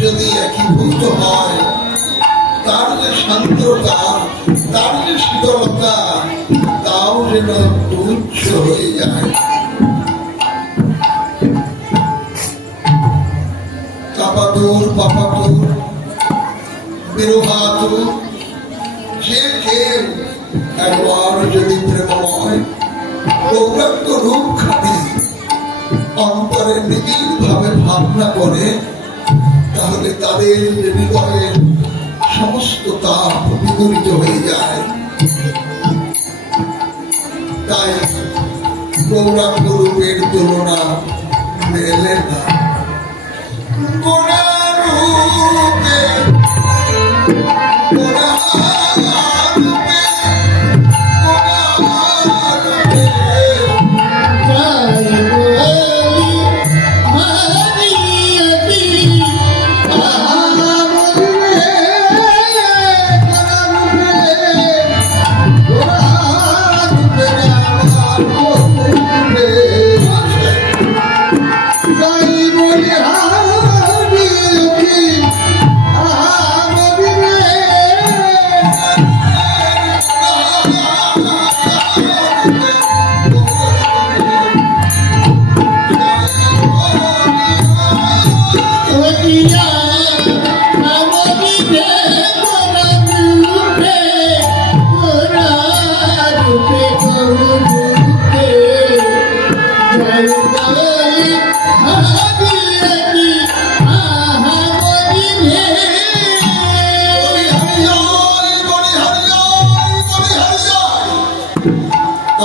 যদি একীভূত হয়, তার যে শান্ততা, তার যে শীতলতা, তাও যেন তুচ্ছ হয়ে যায়। কাপাতুর পাপাতুর বিরোহাতুর, যে কেউ একবার যদি প্রেমময় গৌরাঙ্গ রূপ খাটি অন্তরে নিবিড় ভাবে ভাবনা করে, তাহলে তাদের হৃদয়ের সমস্ত তাপ বিগলিত হয়ে যায়। তাই গৌরাঙ্গ রূপের তুলনা মেলে না।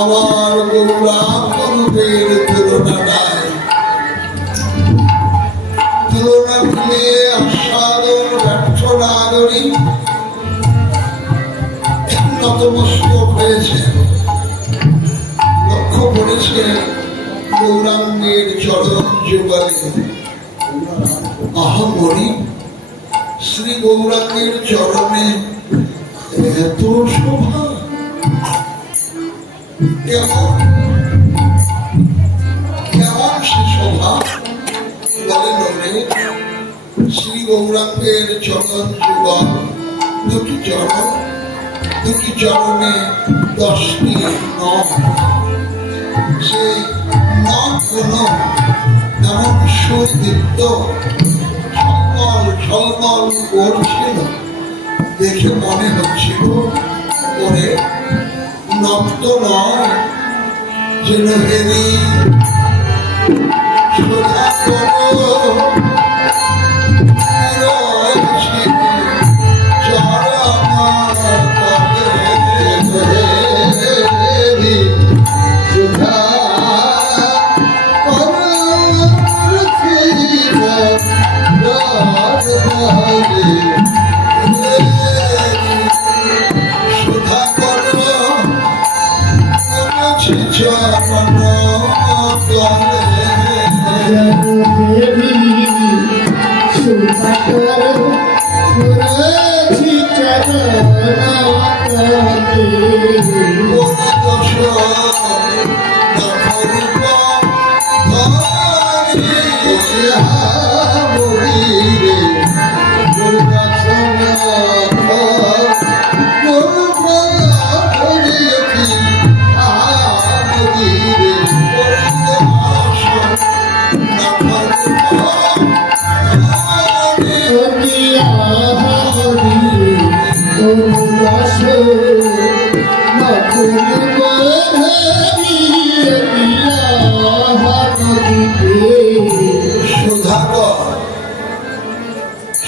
আমার গৌরাঙ্গ রূপের তুলনা নাই। তুলনা মিলিয়ে আস্বাদন ব্যর্থ নাগরিক নতমস্তক হয়েছে। লক্ষ্য করেছে গৌরাঙ্গের চরণ যুগলে আহমরি শ্রী গৌরাঙ্গের চরণে এত শোভা। কেমন কেমন সে শোভা বলেন। শ্রী গৌরাঙ্গের চরণ যুগল, দুটি চরণ, দুটি চরণে 10টি নখ। সেই নখগুলো এমন সুদীপ্ত ঝলমল ঝলমল করছিল, দেখে মনে হচ্ছিল ওরে নক্ত নয়, যেন হেরি সোজা করো Sudah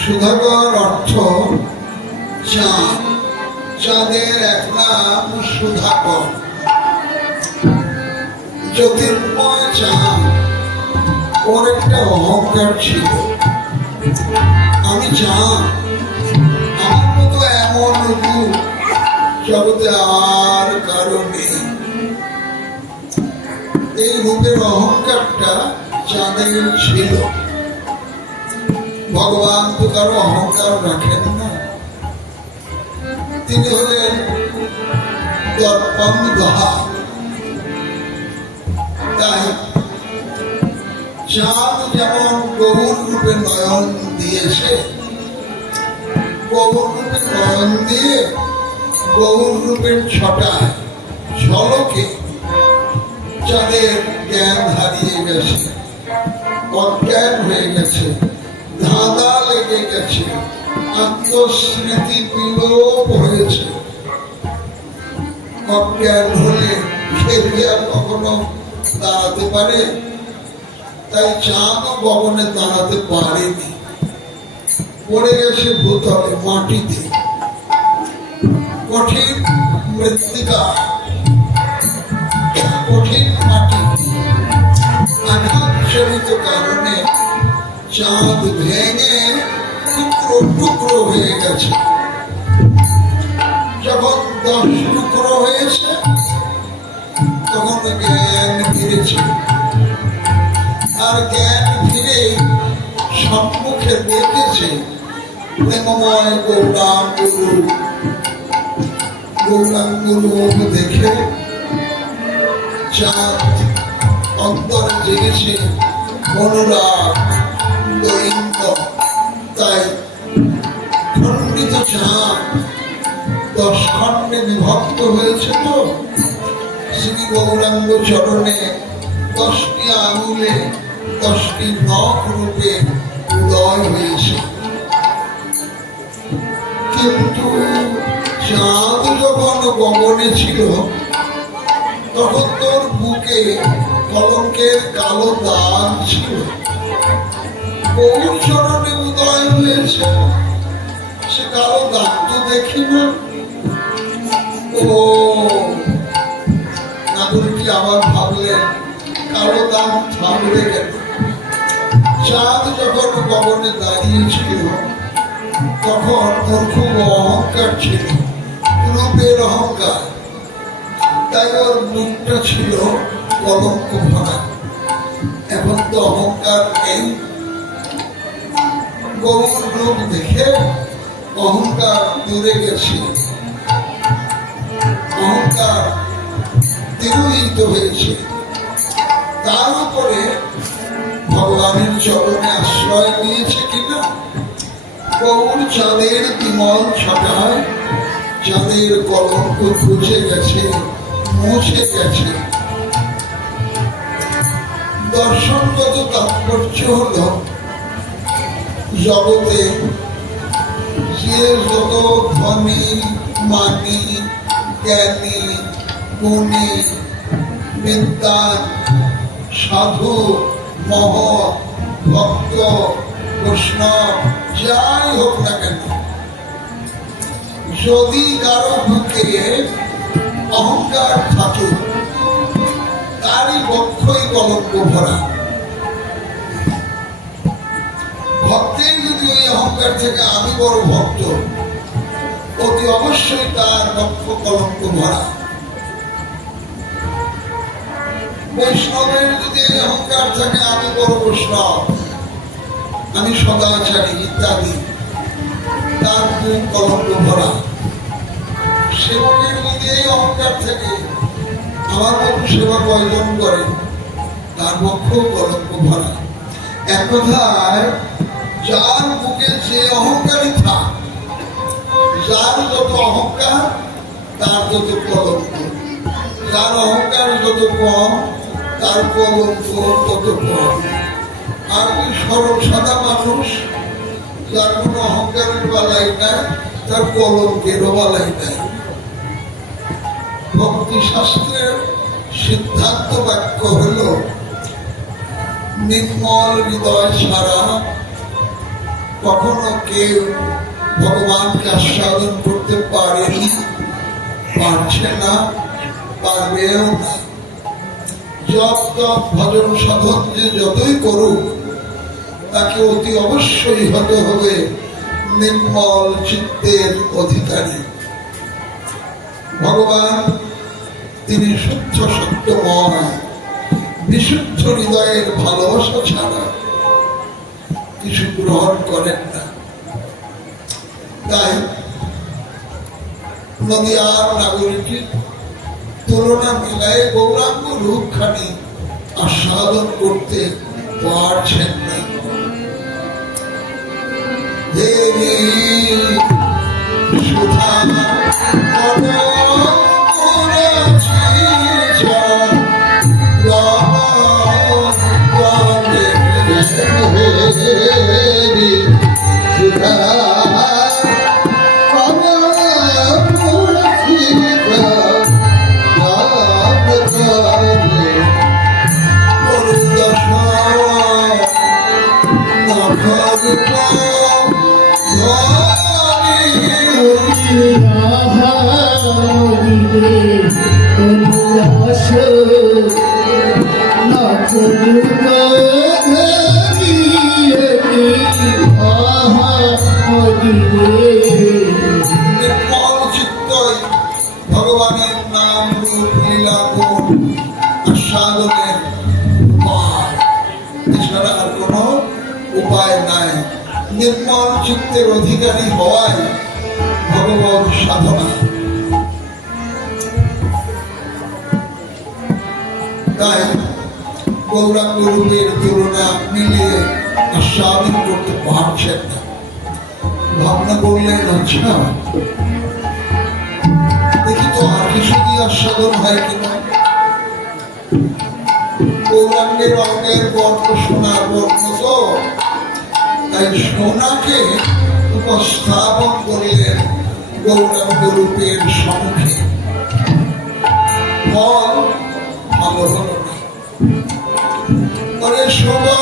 সুধাগর অর্থ চাঁদ, চাঁদের এক নাম সুধাকর। জ্যোতির্ময় চাঁদ, ওর একটা অহংকার ছিল, আমি চাঁদ, আমার মতো এমন রূপ জগতে আর কারো নেই। এই রূপের অহংকারটা চাঁদের ছিল। ভগবান তো কারো অহংকার রাখেন না, তিনি হলেন দর্পণ দহা। তাই চাঁদ যেমন গৌর রূপে নয়ন দিয়েছে, গৌর রূপে নয়ন দিয়ে গৌর রূপের ছটায় ঝলকে চাঁদের জ্ঞান হারিয়ে গেছে, অজ্ঞান হয়ে গেছে, ধাঁধা লেগে গেছে, আত্মস্মৃতি বিলোপ হয়েছে। অজ্ঞান হলে সে আর কখনো দাঁড়াতে পারে? তাই চাঁদও গগনে দাঁড়াতে পারেনি, পড়ে গেছে ভূতলে মাটিতে। কঠিন মৃত্তিকা, কঠিন মাটি, আঘাতজনিত কারণে চাঁদ ভেঙে টুকরো টুকরো হয়ে গেছে। যখন 10 টুকরো হয়েছে তখন জ্ঞান ফিরেছে, আর জ্ঞান ফিরে সম্মুখে দেখেছে প্রেমময় গৌরাঙ্গুরু। গৌরাঙ্গুরু দেখে চাঁদ অন্তরে জেগেছে অনুরাগ, দৈন্য। তাই খণ্ডিত চাঁদ 10 খণ্ডে বিভক্ত হয়েছে। তো শ্রী গৌরাঙ্গ চরণে 10টি আঙুলে 10টি নখ রূপে উদয় হয়েছে। কিন্তু চাঁদ যখন গগনে ছিল তখন তোর বুকে কলঙ্কের কালো দাগ ছিল। গৌর চরণে উদয় হয়েছে, সে কালো দাগ তো দেখি না। ও নাগরিকটি আবার ভাবলেন কালো দাগ থামলে কেন? চাঁদ যখন গগনে দাঁড়িয়েছিল তখন ওর খুব অহংকার ছিল, রূপের অহংকার। তাই ওর মুখটা ছিল কলঙ্ক ভরা। এখন তো অহংকার নেই। গৌর রূপ দেখে অহংকার দূরে গেছে, অহংকার তিরোহিত হয়েছে। তার উপরে ভগবানের চরণে আশ্রয় নিয়েছে কিনা। গৌর চাঁদের বিমল ছটায় চাঁদের কলঙ্ক ঘুচে গেছে, মুছে গেছে। দর্শনগত তাৎপর্য হল জগতে যে যত ধনী, মানি, জ্ঞানী, গুণী, বিদ্বান, সাধু, মহৎ, ভক্ত, বৈষ্ণব যাই হোক না কেন, যদি কারো বুকে অহংকার থাকে তারই বক্ষই কলঙ্ক ভরা। ভক্তের যদি ওই অহংকার থেকে আমি বড় ভক্ত, অতি অবশ্যই তার বক্ষ কলঙ্ক ভরা। বৈষ্ণবের যদি এই অহংকার থাকে আমি বড় বৈষ্ণব, আমি সদাচারী ইত্যাদি, তার বুক কলঙ্ক ভরা। সেবকের নিজেই অহংকার থেকে আমার মতো সেবা প্রয়োজন করে, তার পক্ষ কলঙ্ক ভরা। এক কথায়, যার বুকে যে অহংকারী থাক, যার যত অহংকার তার যত কলঙ্ক, যার অহংকার যত কম তার কলঙ্ক তত কম। আর ওই সরল সাদা মানুষ, যার কোনো অহংকারের বালাই নাই, তার কলঙ্কেরও বালাই নাই। ভক্তি শাস্ত্রের সিদ্ধান্ত বাক্য হল, নির্মল হৃদয় ছাড়া কখনো কেউ ভগবানকে আস্বাদন করতে পারেনি, পারছে না, পারবেও না। জপ তপ ভজন সাধন যে যতই করুক, তাকে অতি অবশ্যই হতে হবে নির্মল চিত্তের অধিকারী। ভগবান তিনি শুদ্ধ সত্যময়, বিশুদ্ধ হৃদয়ের ভালোবাসা ছাড়া কিছু গ্রহণ করেন না। তাই নদীয়ার নাগরিকের তুলনা মিলায় গৌরাঙ্গ রূপখানি আস্বাদন করতে পারছেন না। দেবী সুধা ভগবানের নাম রূপ লীলা গুণ আস্বাদনের উপায়, এছাড়া আর কোনো উপায় নাই। নির্মল চিত্তের অধিকারী হওয়াই ভগবত সাধনা। তাই গৌরাঙ্গ রূপের তুলনা মিলিয়ে আস্বাদন করতে পারছেন না। ভাবনা করলেন, আচ্ছা দেখি তো আর কিছু দিয়ে আস্বাদন হয় কিনা। গৌরাঙ্গের অঙ্গের বর্ণ সোনার বর্ণ তো, তাই সোনাকে উপস্থাপন করলেন গৌরাঙ্গ রূপের সম্মুখে। ফল ভালো হলো না। সোনা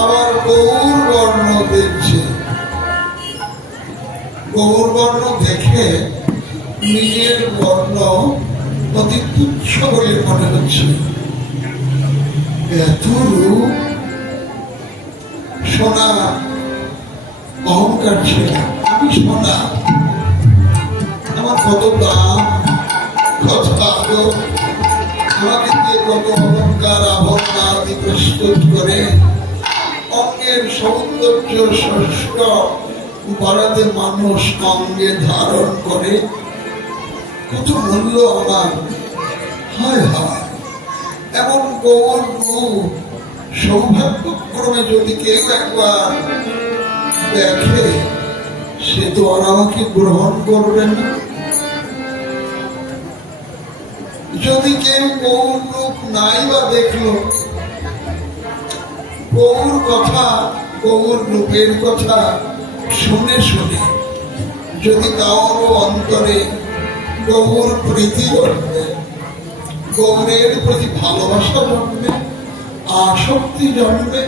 আবার গৌর বর্ণ দেখছে। গৌর বর্ণ দেখে নিজের বর্ণ অতি তুচ্ছ বলে মনে হচ্ছে। এত রূপ, সোনা অহংকার ছিল, আমি সোনা, আমার কত দাম, কত আদর, আমাকে দিয়ে কত অলঙ্কার আভরণ আদি প্রস্তুত করে অঙ্গের সৌন্দর্য ষষ্ঠ বাড়াতে মানুষ অঙ্গে ধারণ করে, কত মূল্য আমার। হায় হায়, এমন গৌর রূপ সৌভাগ্যক্রমে যদি কেউ একবার দেখে, সে তো আর আমাকে গ্রহণ করবে না। যদি কেউ গৌর রূপ নাই বা দেখলো, গৌর কথা, গৌর রূপের কথা শুনে শুনে যদি কারো অন্তরে গৌর প্রীতি জন্মে, গৌরের প্রতি ভালোবাসা জন্মে, আসক্তি জন্মে,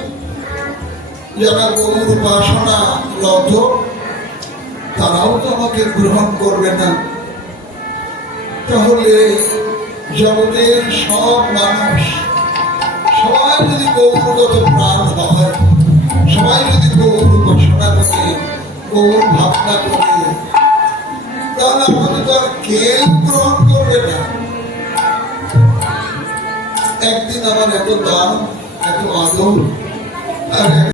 যারা গৌর উপাসনা রত, তারাও তো আমাকে গ্রহণ করবে না। তাহলে জগতের সব মানুষ, সবাই যদি গৌরগত প্রাণ হয়, সবাই যদি গৌর উপাসনা করে, গৌর ভাবনা করে, তাহলে আমাকে তো আর কেউ গ্রহণ করবে না। একদিন আমার এত দাম, এত আদর, আর